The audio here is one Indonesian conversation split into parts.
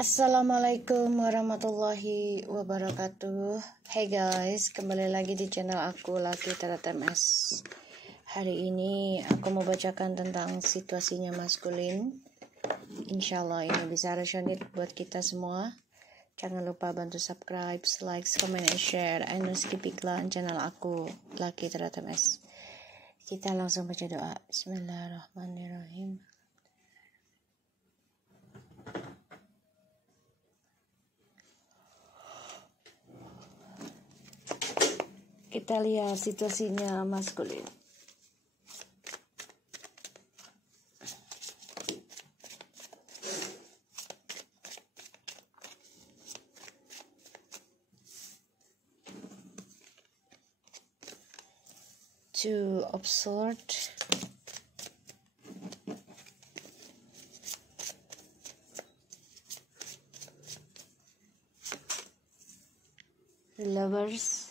Assalamualaikum warahmatullahi wabarakatuh. Hey guys, kembali lagi di channel aku Lucky Tarot MS. Hari ini aku mau bacakan tentang situasinya maskulin. Insyaallah ini bisa resonate buat kita semua. Jangan lupa bantu subscribe, like, comment, and share. And no skip iklan channel aku Lucky Tarot MS. Kita langsung baca doa. Bismillahirrahmanirrahim. Kita lihat situasinya maskulin. Two of Swords, Lovers,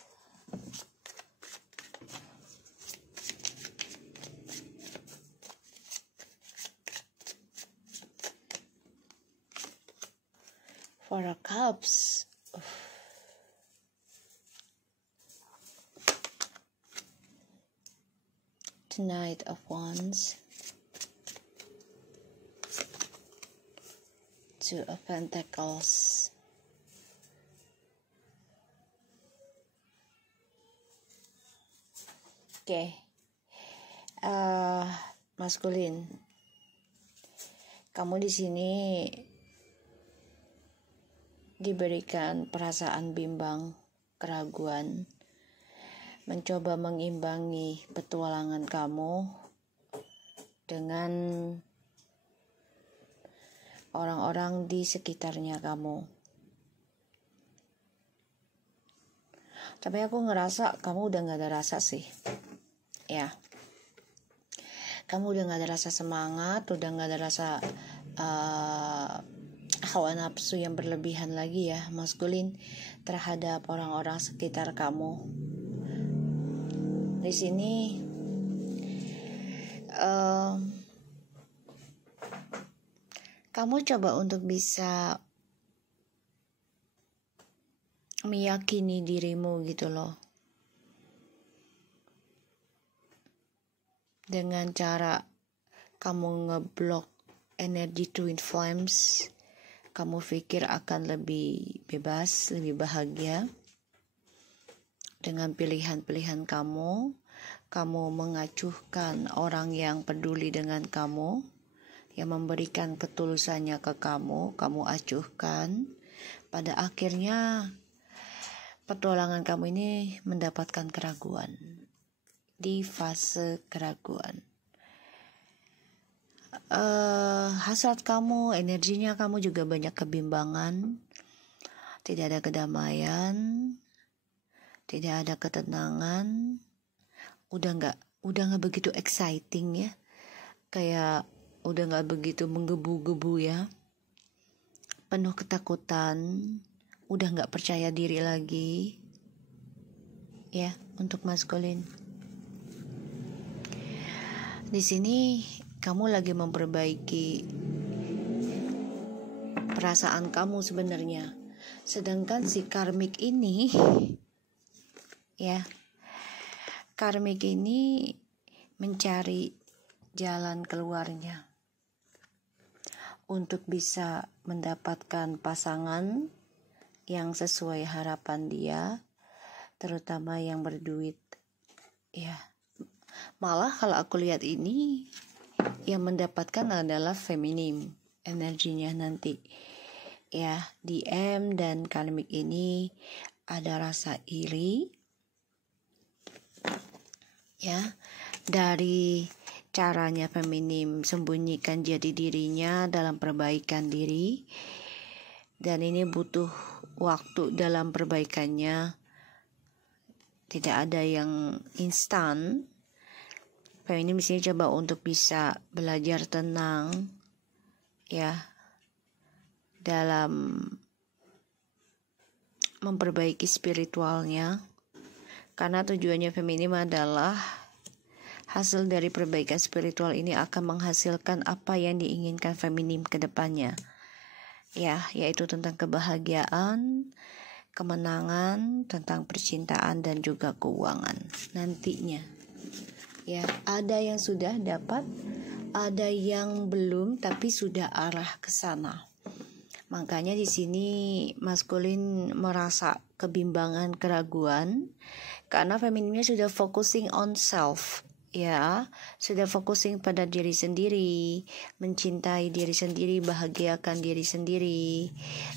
Four of Cups, the Knight of Wands, Two of Pentacles, Oke. Maskulin, kamu di sini diberikan perasaan bimbang, keraguan, mencoba mengimbangi petualangan kamu dengan orang-orang di sekitarnya kamu. Tapi aku ngerasa kamu udah gak ada rasa sih. Ya, kamu udah gak ada rasa semangat, udah gak ada rasa hawa nafsu yang berlebihan lagi ya maskulin terhadap orang-orang sekitar kamu. Di sini kamu coba untuk bisa meyakini dirimu gitu loh, dengan cara kamu ngeblok energi twin flames. Kamu pikir akan lebih bebas, lebih bahagia dengan pilihan-pilihan kamu. Kamu mengacuhkan orang yang peduli dengan kamu, yang memberikan ketulusannya ke kamu. Kamu acuhkan. Pada akhirnya petualangan kamu ini mendapatkan keraguan. Di fase keraguan, hasrat kamu, energinya kamu juga banyak kebimbangan, tidak ada kedamaian, tidak ada ketenangan, udah nggak begitu exciting ya, kayak udah nggak begitu menggebu-gebu ya, penuh ketakutan, udah nggak percaya diri lagi ya untuk maskulin. Di sini kamu lagi memperbaiki perasaan kamu sebenarnya. Sedangkan si karmik ini ya, karmik ini mencari jalan keluarnya untuk bisa mendapatkan pasangan yang sesuai harapan dia, terutama yang berduit ya. Malah kalau aku lihat ini yang mendapatkan adalah feminim energinya nanti ya. Di M dan karmik ini ada rasa iri ya, dari caranya feminim sembunyikan jati dirinya dalam perbaikan diri, dan ini butuh waktu dalam perbaikannya, tidak ada yang instan. Feminim di sini coba untuk bisa belajar tenang ya dalam memperbaiki spiritualnya, karena tujuannya feminim adalah Hasil dari perbaikan spiritual ini akan menghasilkan apa yang diinginkan feminim ke depannya. ya, yaitu tentang kebahagiaan, kemenangan, tentang percintaan dan juga keuangan nantinya. Ya, ada yang sudah dapat, ada yang belum tapi sudah arah ke sana. Makanya di sini maskulin merasa kebimbangan, keraguan karena femininnya sudah focusing on self, ya, sudah focusing pada diri sendiri, mencintai diri sendiri, bahagiakan diri sendiri,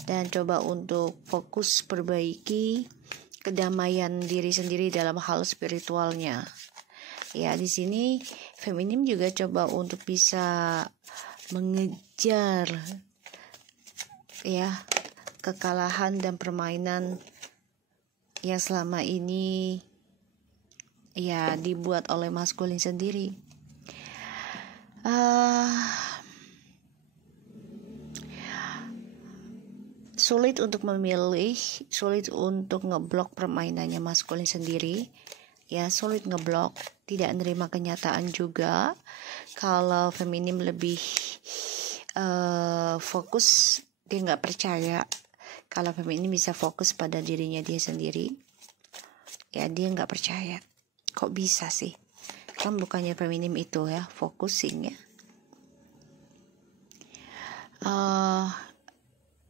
dan coba untuk fokus perbaiki kedamaian diri sendiri dalam hal spiritualnya. Ya, di sini feminim juga coba untuk bisa mengejar ya kekalahan dan permainan yang selama ini ya dibuat oleh maskulin sendiri. Sulit untuk memilih, sulit untuk ngeblok permainannya maskulin sendiri. Ya, sulit ngeblok, tidak menerima kenyataan juga kalau feminim lebih fokus. Dia nggak percaya kalau feminim bisa fokus pada dirinya dia sendiri. Ya, dia nggak percaya. Kok bisa sih? Kan bukannya feminim itu ya focusing ya.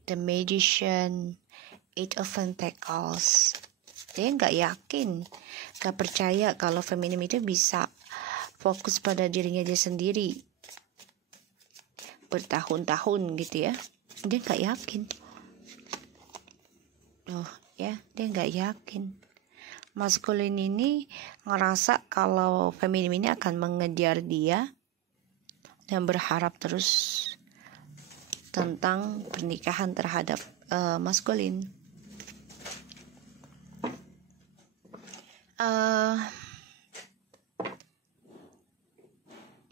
The Magician, Eight of Pentacles. Dia nggak yakin, nggak percaya kalau feminim itu bisa fokus pada dirinya dia sendiri bertahun-tahun gitu ya. Dia nggak yakin. Dia nggak yakin. Maskulin ini ngerasa kalau feminim ini akan mengejar dia dan berharap terus tentang pernikahan terhadap maskulin.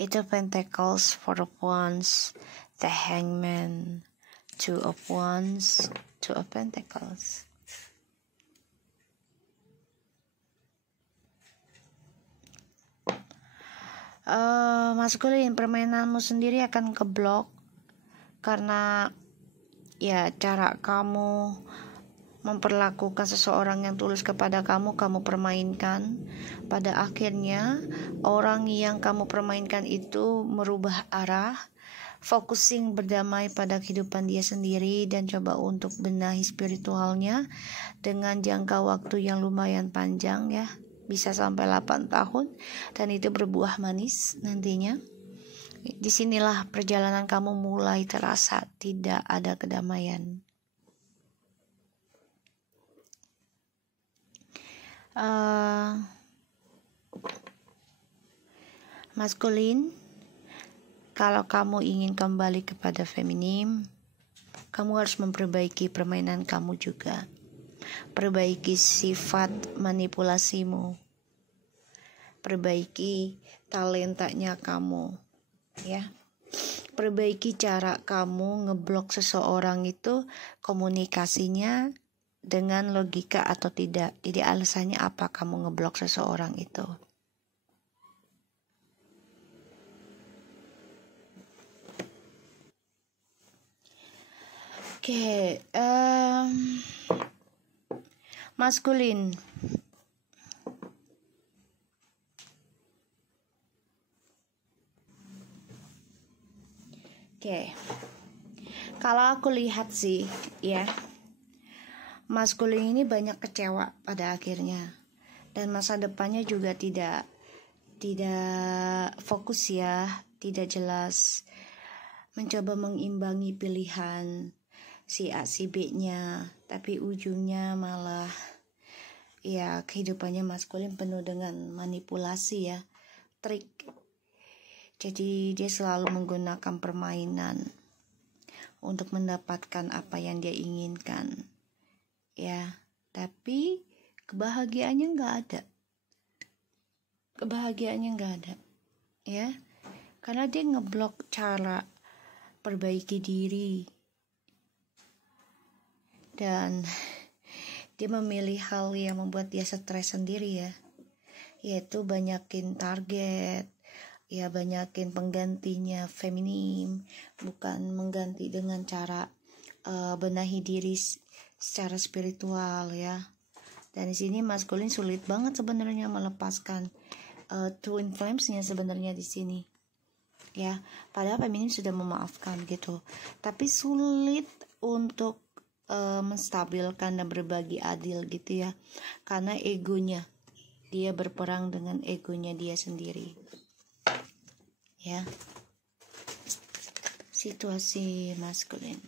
Eight of Pentacles, Four of Wands, the Hangman, Two of Wands, Two of Pentacles. Maskulin, permainanmu sendiri akan keblok karena ya cara kamu memperlakukan seseorang yang tulus kepada kamu permainkan. Pada akhirnya orang yang kamu permainkan itu merubah arah, focusing berdamai pada kehidupan dia sendiri dan coba untuk benahi spiritualnya dengan jangka waktu yang lumayan panjang ya, bisa sampai 8 tahun dan itu berbuah manis nantinya. Disinilah perjalanan kamu mulai terasa tidak ada kedamaian. Maskulin, kalau kamu ingin kembali kepada feminim, kamu harus memperbaiki permainan kamu juga. Perbaiki sifat manipulasimu. Perbaiki talentanya kamu, ya. Perbaiki cara kamu ngeblok seseorang itu, komunikasinya dengan logika atau tidak. Jadi alasannya apa kamu ngeblok seseorang itu. Oke, maskulin. Oke, kalau aku lihat sih, ya, maskulin ini banyak kecewa pada akhirnya, dan masa depannya juga tidak fokus ya, tidak jelas, mencoba mengimbangi pilihan si A si B-nya, tapi ujungnya malah ya kehidupannya maskulin penuh dengan manipulasi ya, trik. Jadi dia selalu menggunakan permainan untuk mendapatkan apa yang dia inginkan ya, tapi kebahagiaannya nggak ada ya, karena dia ngeblok cara perbaiki diri dan dia memilih hal yang membuat dia stres sendiri ya, yaitu banyakin target ya, banyakin penggantinya feminim, bukan mengganti dengan cara benahi diri secara spiritual ya. Dan di sini maskulin sulit banget sebenarnya melepaskan twin flames-nya sebenarnya di sini. Ya, padahal feminin sudah memaafkan gitu. Tapi sulit untuk menstabilkan dan berbagi adil gitu ya. Karena egonya, dia berperang dengan egonya dia sendiri. Ya. Situasi maskulin.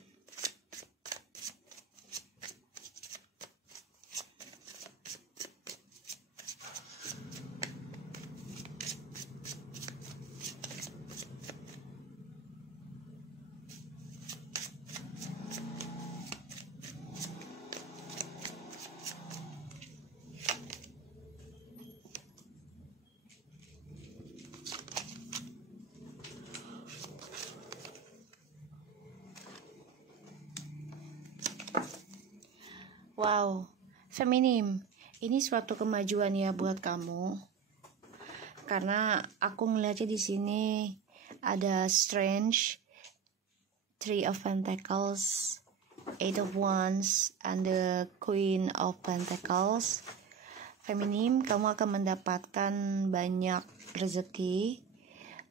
Wow, feminim, ini suatu kemajuan ya buat kamu. Karena aku ngeliatnya di sini ada Strange, Three of Pentacles, Eight of Wands, and the Queen of Pentacles. Feminim, kamu akan mendapatkan banyak rezeki.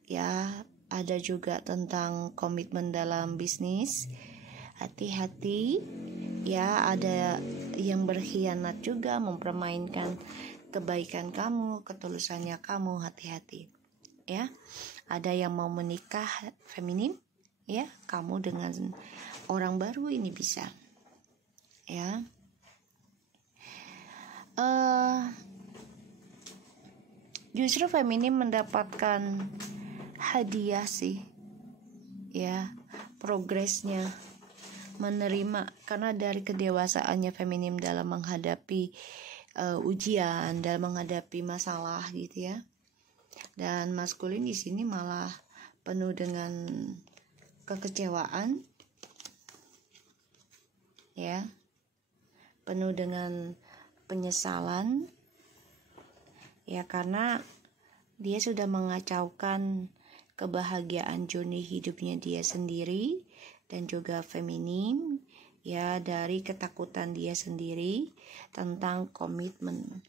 Ya, ada juga tentang komitmen dalam bisnis. Hati-hati. Ya, ada yang berkhianat juga, mempermainkan kebaikan kamu, ketulusannya kamu, hati-hati. Ya, ada yang mau menikah feminim, ya, kamu dengan orang baru ini bisa. Ya. Justru feminim mendapatkan hadiah sih. Ya, progresnya, menerima, karena dari kedewasaannya feminim dalam menghadapi ujian, dalam menghadapi masalah gitu ya. Dan maskulin di sini malah penuh dengan kekecewaan, ya, penuh dengan penyesalan, ya, karena dia sudah mengacaukan kebahagiaan journey hidupnya dia sendiri. Dan juga feminim, ya, dari ketakutan dia sendiri tentang komitmen.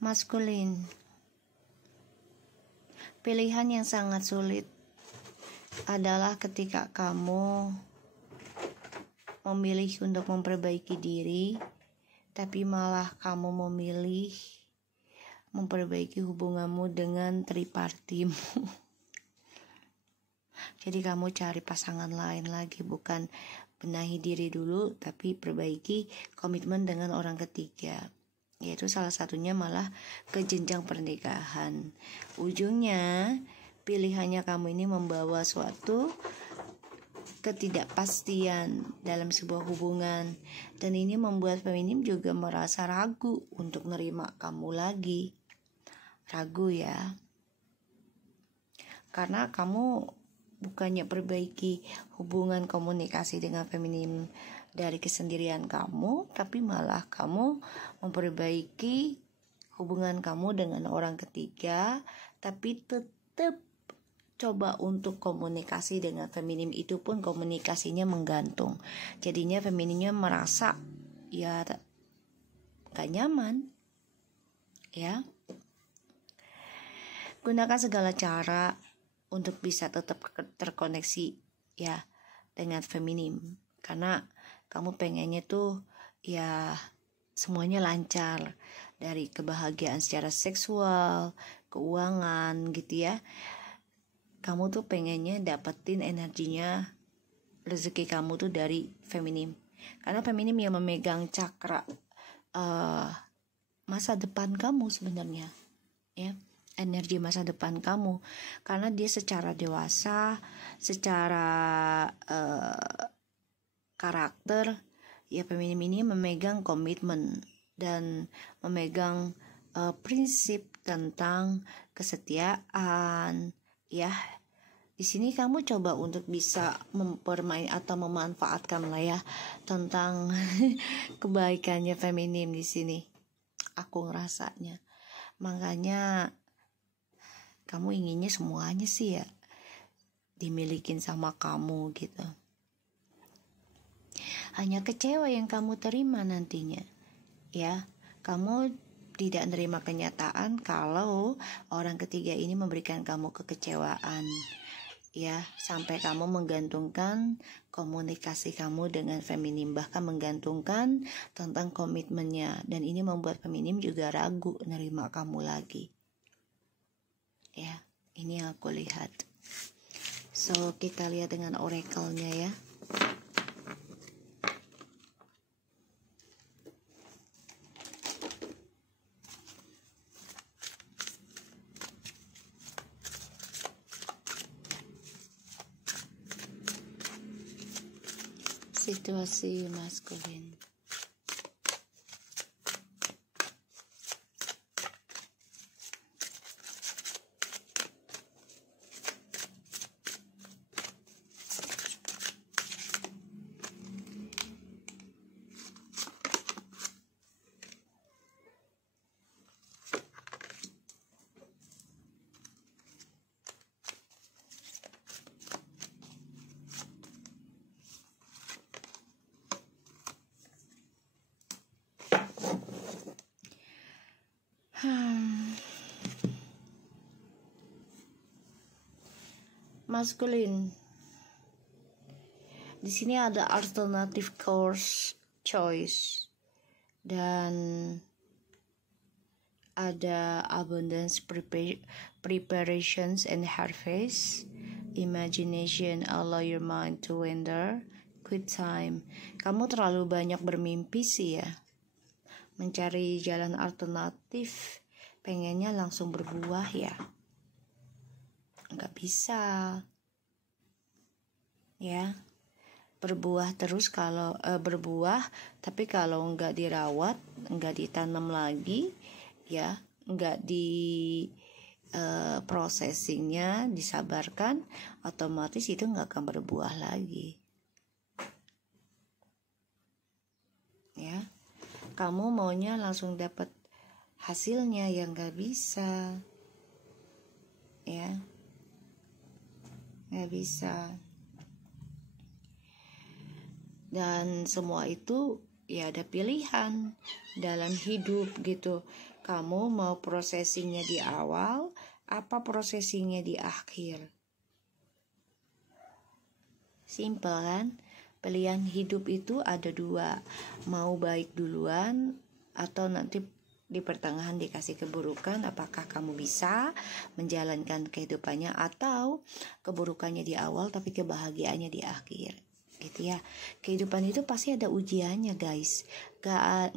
Maskulin, pilihan yang sangat sulit adalah ketika kamu memilih untuk memperbaiki diri, tapi malah kamu memilih memperbaiki hubunganmu dengan tripartimu. Jadi kamu cari pasangan lain lagi, bukan benahi diri dulu, tapi perbaiki komitmen dengan orang ketiga. Yaitu salah satunya malah ke jenjang pernikahan. Ujungnya pilihannya kamu ini membawa suatu ketidakpastian dalam sebuah hubungan, dan ini membuat feminim juga merasa ragu untuk menerima kamu lagi. Ragu ya, karena kamu bukannya perbaiki hubungan komunikasi dengan feminim dari kesendirian kamu, tapi malah kamu memperbaiki hubungan kamu dengan orang ketiga, tapi tetap coba untuk komunikasi dengan feminim, itu pun komunikasinya menggantung. Jadinya feminimnya merasa ya gak nyaman. Ya. Gunakan segala cara untuk bisa tetap terkoneksi ya dengan feminim. Karena kamu pengennya tuh ya semuanya lancar, dari kebahagiaan secara seksual, keuangan gitu ya. Kamu tuh pengennya dapetin energinya, rezeki kamu tuh dari feminim. Karena feminim yang memegang cakra masa depan kamu sebenarnya, ya, energi masa depan kamu. Karena dia secara dewasa, secara karakter, ya, feminim ini memegang komitmen dan memegang prinsip tentang kesetiaan, ya, Di sini kamu coba untuk bisa mempermain atau memanfaatkan lah ya tentang kebaikannya feminim di sini. Aku ngerasanya. Makanya kamu inginnya semuanya sih ya dimilikin sama kamu gitu. Hanya kecewa yang kamu terima nantinya. Ya, kamu tidak menerima kenyataan kalau orang ketiga ini memberikan kamu kekecewaan. Ya, sampai kamu menggantungkan komunikasi kamu dengan feminim, bahkan menggantungkan tentang komitmennya, dan ini membuat feminim juga ragu nerima kamu lagi. Ya, ini yang aku lihat. So, kita lihat dengan oracle-nya ya. Situasi maskulin. Maskulin. Di sini ada alternative course choice dan ada abundance preparations and harvest, imagination allow your mind to wander, quit time. Kamu terlalu banyak bermimpi sih ya, mencari jalan alternatif, pengennya langsung berbuah ya, nggak bisa ya. Berbuah terus kalau berbuah, tapi kalau nggak dirawat, nggak ditanam lagi ya, nggak di processingnya, disabarkan, otomatis itu nggak akan berbuah lagi ya. Kamu maunya langsung dapat hasilnya, yang nggak bisa ya, nggak bisa. Dan semua itu ya ada pilihan dalam hidup gitu. Kamu mau processingnya di awal apa processingnya di akhir? Simple kan? Pilihan hidup itu ada dua, mau baik duluan atau nanti di pertengahan dikasih keburukan. Apakah kamu bisa menjalankan kehidupannya, atau keburukannya di awal tapi kebahagiaannya di akhir gitu ya. Kehidupan itu pasti ada ujiannya guys,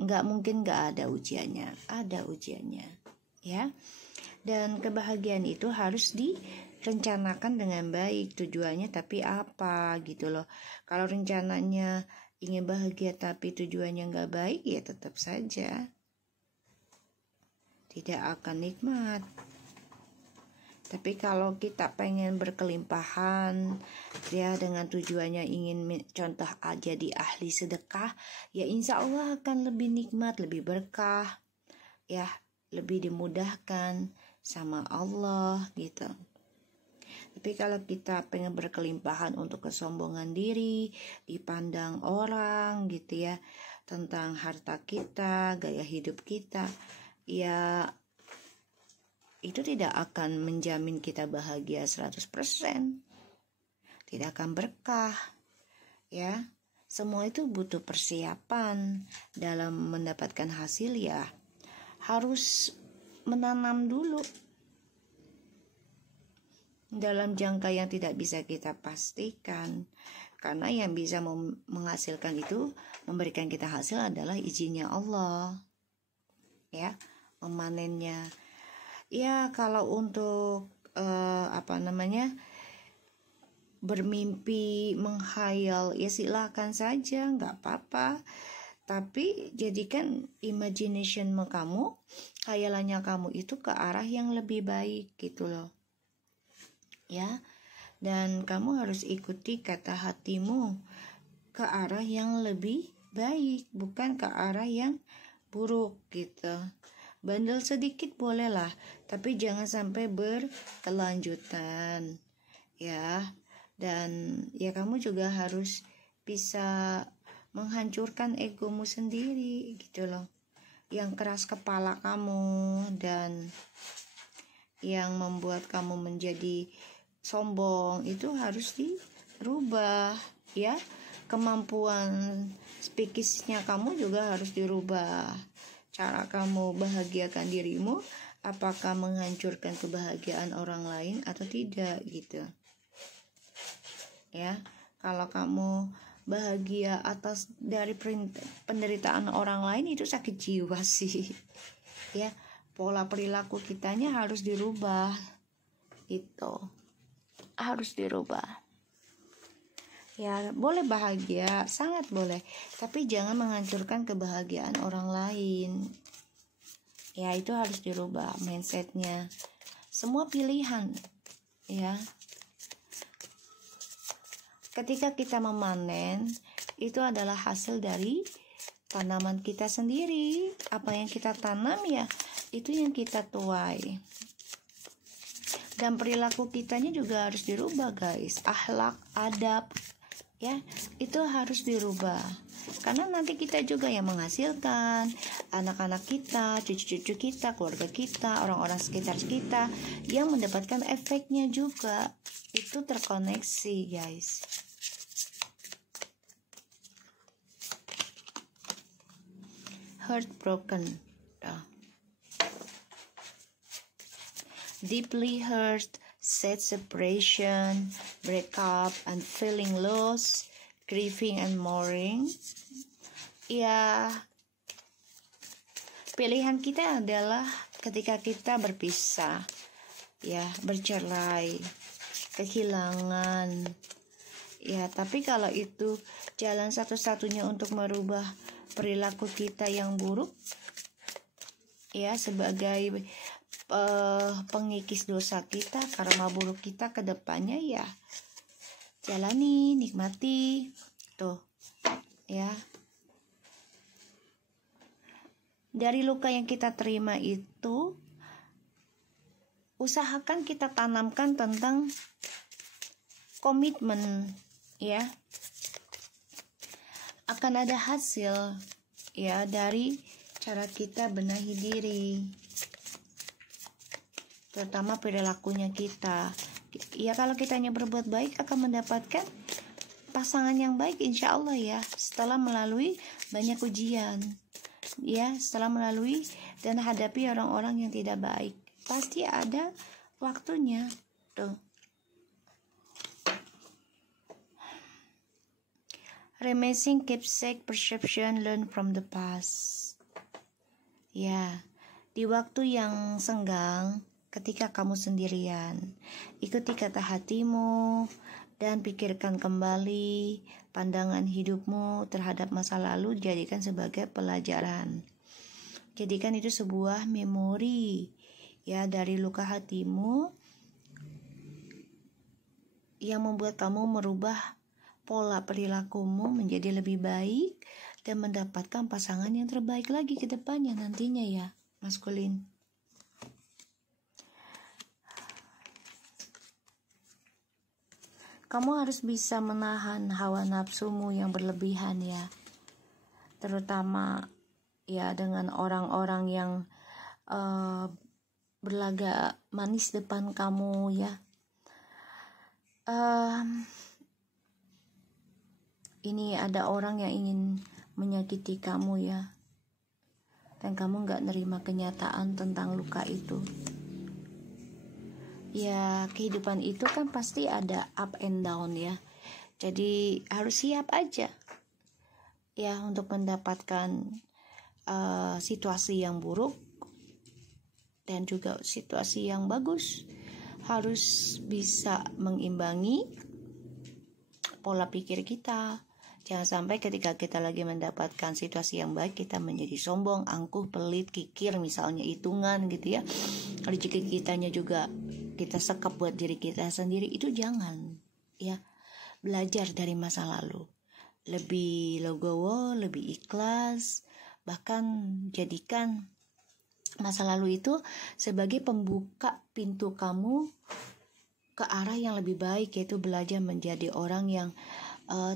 nggak mungkin nggak ada ujiannya, ada ujiannya ya. Dan kebahagiaan itu harus direncanakan dengan baik tujuannya, tapi apa gitu loh. Kalau rencananya ingin bahagia tapi tujuannya nggak baik, ya tetap saja tidak akan nikmat. Tapi kalau kita pengen berkelimpahan ya, dengan tujuannya ingin contoh aja di ahli sedekah, ya insya Allah akan lebih nikmat, lebih berkah ya, lebih dimudahkan sama Allah gitu. Tapi kalau kita pengen berkelimpahan untuk kesombongan diri, dipandang orang gitu ya, tentang harta kita, gaya hidup kita, ya itu tidak akan menjamin kita bahagia 100%. Tidak akan berkah ya. Semua itu butuh persiapan. Dalam mendapatkan hasil ya harus menanam dulu dalam jangka yang tidak bisa kita pastikan. Karena yang bisa menghasilkan itu, memberikan kita hasil adalah izinnya Allah ya, memanennya. Ya kalau untuk bermimpi, menghayal, ya silakan saja, nggak apa-apa. Tapi jadikan imagination kamu, khayalannya kamu itu ke arah yang lebih baik gitu loh. Ya, Dan kamu harus ikuti kata hatimu ke arah yang lebih baik, bukan ke arah yang buruk gitu. Bandel sedikit bolehlah, tapi jangan sampai berkelanjutan ya. Dan ya kamu juga harus bisa menghancurkan egomu sendiri gitu loh, yang keras kepala kamu dan yang membuat kamu menjadi sombong itu harus dirubah ya. Kemampuan psikisnya kamu juga harus dirubah. Cara kamu bahagiakan dirimu, apakah menghancurkan kebahagiaan orang lain atau tidak gitu ya. Kalau kamu bahagia atas dari penderitaan orang lain, itu sakit jiwa sih ya. Pola perilaku kitanya harus dirubah, itu harus dirubah ya. Boleh bahagia, sangat boleh, tapi jangan menghancurkan kebahagiaan orang lain ya. Itu harus dirubah mindsetnya. Semua pilihan ya. Ketika kita memanen, itu adalah hasil dari tanaman kita sendiri. Apa yang kita tanam ya, itu yang kita tuai. Dan perilaku kitanya juga harus dirubah guys. Akhlak, adab ya, itu harus dirubah. Karena nanti kita juga yang menghasilkan anak-anak kita, cucu-cucu kita, keluarga kita, orang-orang sekitar kita yang mendapatkan efeknya juga. Itu terkoneksi guys. Heartbroken, deeply hurt, sad separation, breakup, and feeling lost, grieving and mourning. Ya, pilihan kita adalah ketika kita berpisah, ya, bercerai, kehilangan. Ya, tapi kalau itu jalan satu-satunya untuk merubah perilaku kita yang buruk, ya, sebagai pengikis dosa kita, karma buruk kita ke depannya, ya jalani, nikmati tuh ya. Dari luka yang kita terima itu, usahakan kita tanamkan tentang komitmen ya. Akan ada hasil ya dari cara kita benahi diri, terutama perilakunya kita ya. Kalau kitanya berbuat baik, akan mendapatkan pasangan yang baik insya Allah ya, setelah melalui banyak ujian ya, setelah melalui dan hadapi orang-orang yang tidak baik. Pasti ada waktunya tuh. Reminiscing keepsake perception, learn from the past ya. Di waktu yang senggang, ketika kamu sendirian, ikuti kata hatimu dan pikirkan kembali pandangan hidupmu terhadap masa lalu. Jadikan sebagai pelajaran, jadikan itu sebuah memori ya dari luka hatimu yang membuat kamu merubah pola perilakumu menjadi lebih baik dan mendapatkan pasangan yang terbaik lagi ke depannya nantinya ya, maskulin. Kamu harus bisa menahan hawa nafsumu yang berlebihan ya, terutama ya dengan orang-orang yang berlagak manis depan kamu ya. Ini ada orang yang ingin menyakiti kamu ya, dan kamu gak nerima kenyataan tentang luka itu. Ya, kehidupan itu kan pasti ada up and down ya. Jadi harus siap aja ya untuk mendapatkan situasi yang buruk dan juga situasi yang bagus. Harus bisa mengimbangi pola pikir kita. Jangan sampai ketika kita lagi mendapatkan situasi yang baik, kita menjadi sombong, angkuh, pelit, kikir, misalnya hitungan gitu ya. Rezeki kitanya juga kita sekap buat diri kita sendiri, itu jangan ya. Belajar dari masa lalu, lebih legowo, lebih ikhlas, bahkan jadikan masa lalu itu sebagai pembuka pintu kamu ke arah yang lebih baik, yaitu belajar menjadi orang yang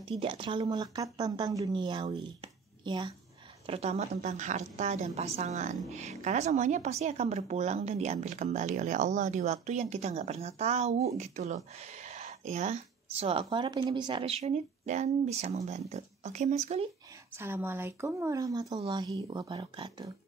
tidak terlalu melekat tentang duniawi, ya, terutama tentang harta dan pasangan, karena semuanya pasti akan berpulang dan diambil kembali oleh Allah di waktu yang kita nggak pernah tahu gitu loh, ya. So aku harap ini bisa resonate dan bisa membantu. Oke Mas Guli, Assalamualaikum warahmatullahi wabarakatuh.